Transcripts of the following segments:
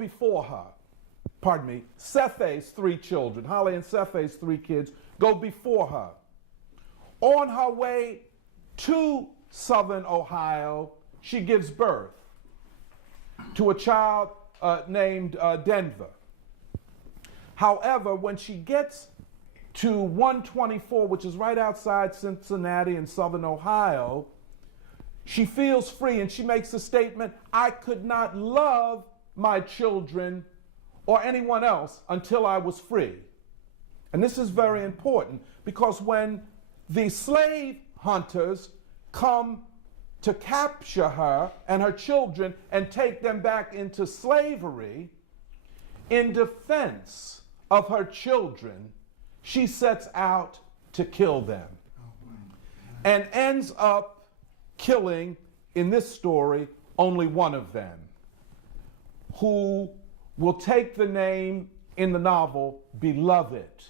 before her. Pardon me, Seth's 3 children, Holly and Seth's 3 kids, go before her. On her way to southern Ohio, she gives birth to a child named Denver. However, when she gets to 124, which is right outside Cincinnati in southern Ohio, she feels free and she makes a statement, I could not love my children or anyone else until I was free. And this is very important because when the slave hunters come to capture her and her children and take them back into slavery, in defense of her children, she sets out to kill them and ends up killing, in this story, only one of them, who will take the name in the novel Beloved,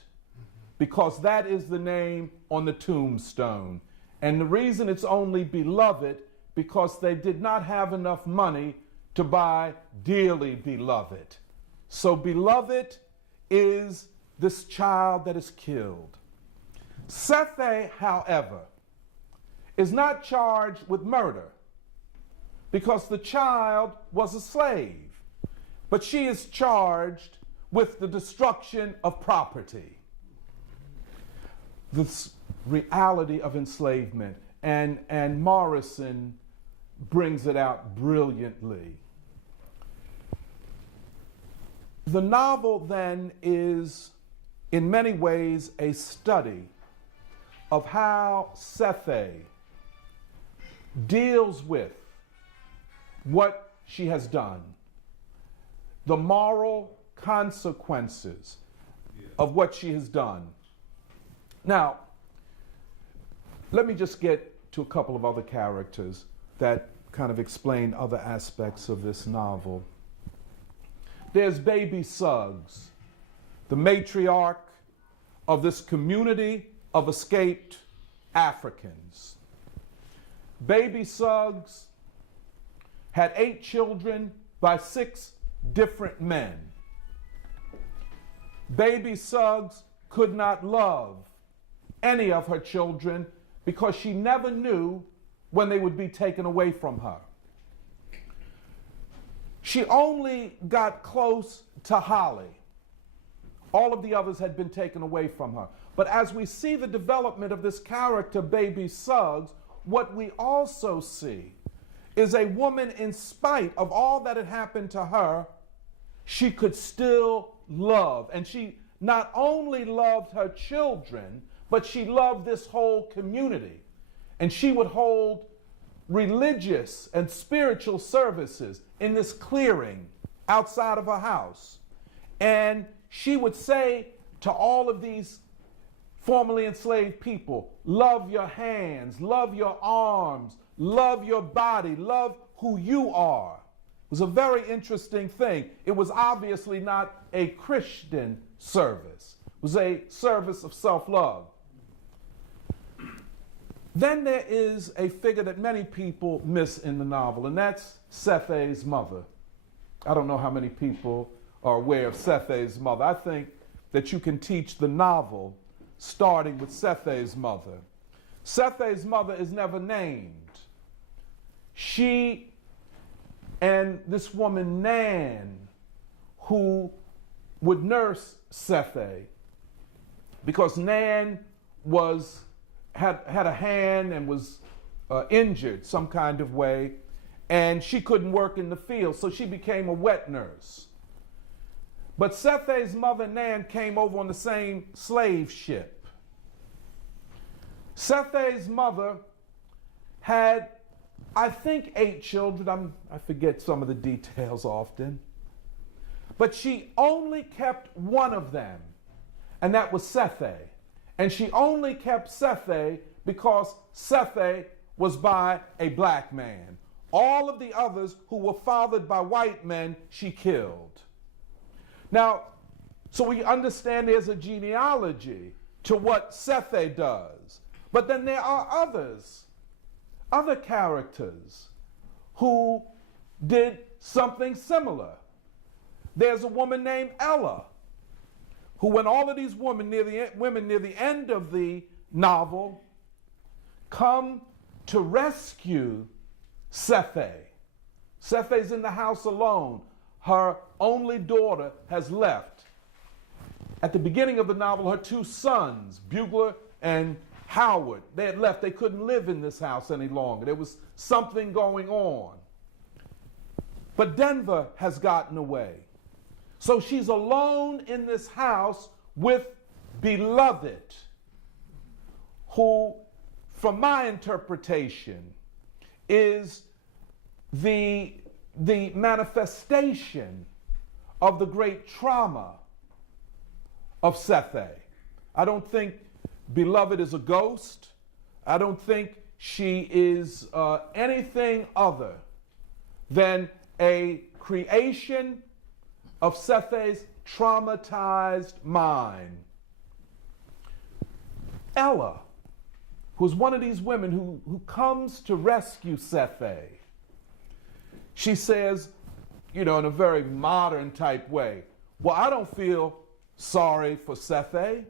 because that is the name on the tombstone. And the reason it's only Beloved, because they did not have enough money to buy Dearly Beloved. So Beloved is this child that is killed. Sethe, however, is not charged with murder because the child was a slave, but she is charged with the destruction of property. This reality of enslavement, and Morrison brings it out brilliantly. The novel then is in many ways a study of how Sethe deals with what she has done, the moral consequences of what she has done. Now, let me just get to a couple of other characters that kind of explain other aspects of this novel. There's Baby Suggs, the matriarch of this community of escaped Africans. Baby Suggs had 8 children by 6 different men. Baby Suggs could not love any of her children because she never knew when they would be taken away from her. She only got close to Holly. All of the others had been taken away from her. But as we see the development of this character, Baby Suggs, what we also see is a woman, in spite of all that had happened to her, she could still love. And she not only loved her children, but she loved this whole community. And she would hold religious and spiritual services in this clearing outside of her house. And she would say to all of these formerly enslaved people, love your hands, love your arms, love your body, love who you are. It was a very interesting thing. It was obviously not a Christian service. It was a service of self-love. Then there is a figure that many people miss in the novel, and that's Sethe's mother. I don't know how many people are aware of Sethe's mother. I think that you can teach the novel starting with Sethe's mother. Sethe's mother is never named. She and this woman, Nan, who would nurse Sethe, because Nan had a hand and was injured some kind of way, and she couldn't work in the field, so she became a wet nurse. But Sethe's mother, Nan, came over on the same slave ship. Sethe's mother had, I think, 8 children. I forget some of the details often. But she only kept one of them, and that was Sethe. And she only kept Sethe because Sethe was by a black man. All of the others who were fathered by white men, she killed. Now, so we understand there's a genealogy to what Sethe does. But then there are others, other characters who did something similar. there's a woman named Ella, who, when all of these women near the end of the novel come to rescue Sethe. Sethe's in the house alone. Her only daughter has left. At the beginning of the novel, her two sons, Bugler and Howard, they had left. They couldn't live in this house any longer. There was something going on. But Denver has gotten away. So she's alone in this house with Beloved, who, from my interpretation, is the manifestation of the great trauma of Sethe. I don't think Beloved is a ghost. I don't think she is anything other than a creation of Sethe's traumatized mind. Ella, who's one of these women who comes to rescue Sethe, she says, in a very modern type way, well, I don't feel sorry for Sethe.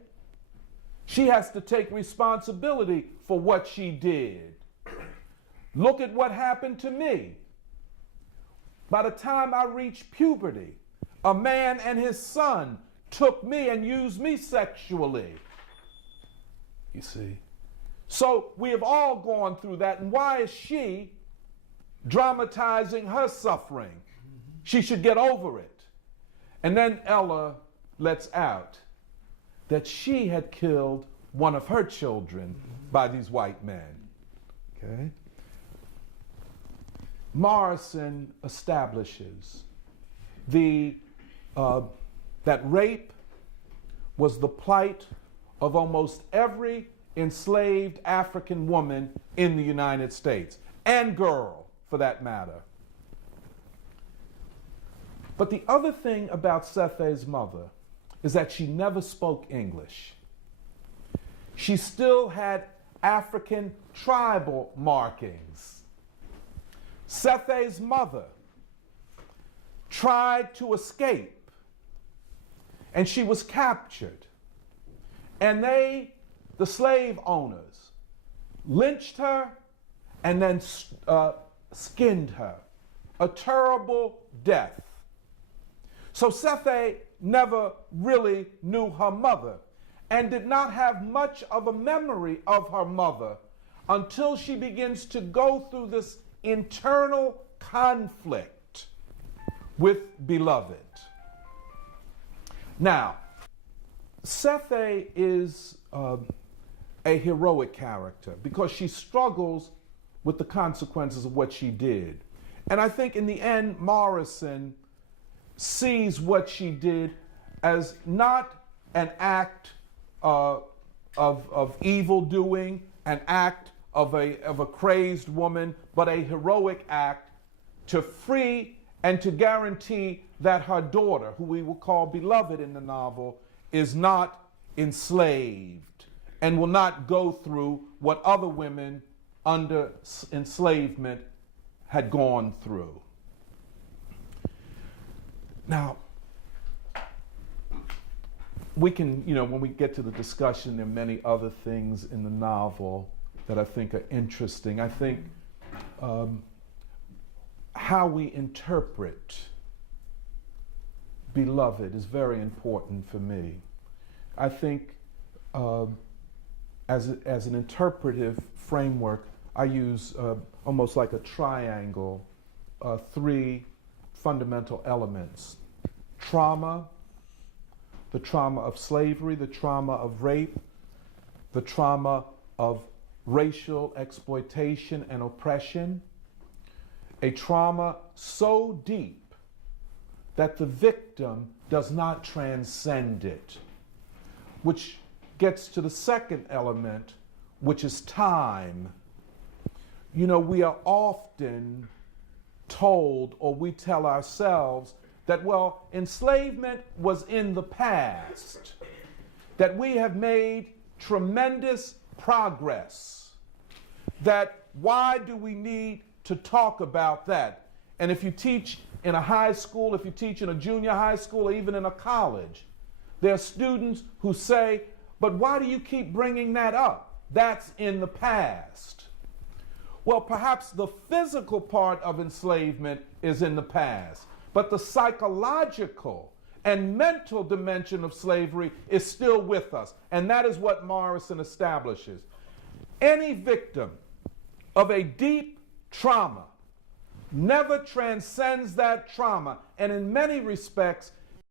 She has to take responsibility for what she did. Look at what happened to me. By the time I reached puberty, a man and his son took me and used me sexually. You see? So we have all gone through that. And why is she dramatizing her suffering? She should get over it. And then Ella lets out that she had killed one of her children by these white men. Okay? Morrison establishes that rape was the plight of almost every enslaved African woman in the United States, and girl, for that matter. But the other thing about Sethe's mother is that she never spoke English. She still had African tribal markings. Sethe's mother tried to escape, and she was captured. And the slave owners, lynched her and then skinned her. A terrible death. So Sethe never really knew her mother and did not have much of a memory of her mother until she begins to go through this internal conflict with Beloved. Now, Sethe is a heroic character because she struggles with the consequences of what she did. And I think in the end, Morrison sees what she did as not an act of evil doing, an act of a crazed woman, but a heroic act to free and to guarantee that her daughter, who we will call Beloved in the novel, is not enslaved and will not go through what other women under enslavement had gone through. Now, we can, when we get to the discussion, there are many other things in the novel that I think are interesting. I think how we interpret Beloved is very important for me. I think as an interpretive framework, I use almost like a triangle, three fundamental elements. Trauma, the trauma of slavery, the trauma of rape, the trauma of racial exploitation and oppression, a trauma so deep that the victim does not transcend it, which gets to the second element, which is time. We are often told, or we tell ourselves, that, well, enslavement was in the past, that we have made tremendous progress, that why do we need to talk about that? And if you teach in a high school, if you teach in a junior high school, or even in a college, there are students who say, but why do you keep bringing that up? That's in the past. Well, perhaps the physical part of enslavement is in the past, but the psychological and mental dimension of slavery is still with us, and that is what Morrison establishes. Any victim of a deep trauma never transcends that trauma, and in many respects